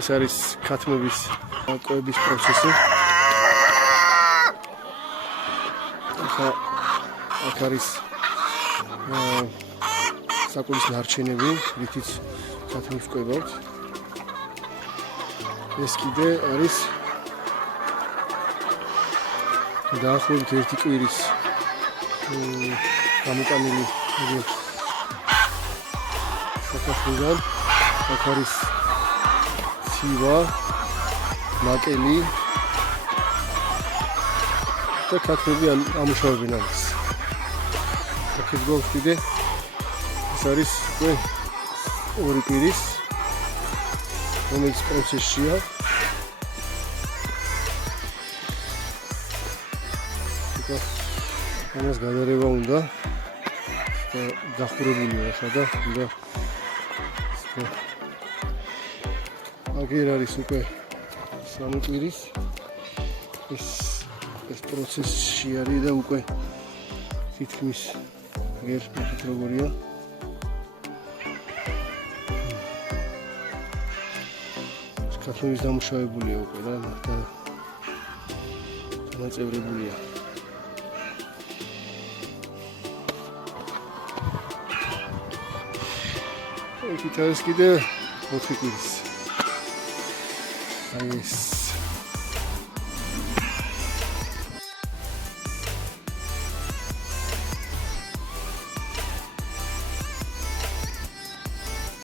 ეს არის ქათმების კვების პროცესი. აქ არის საკვების ნარჩენები, რითიც ქათმებს კვებავთ. ეს კიდე არის დაახლოებით 1 კვირის გამოტანილი საქართველოსთან. აქ არის ცივა, ნაკელი და ქათმები ამუშავებენ ამას. აქ გვაქვს კიდე ეს არის 2 კვირის რომელიც პროცესია. ამას გადარება უნდა და დახურებულია ახლა და უნდა აგერ არის უკვე 3 კვირის ეს პროცესში არის და უკვე თითქმის აგერ ნახეთ როგორია. ქათმების დამუშავებულია უკვე და განაწევრებულია. იქით არის კიდე 4 კვირის. აი ეს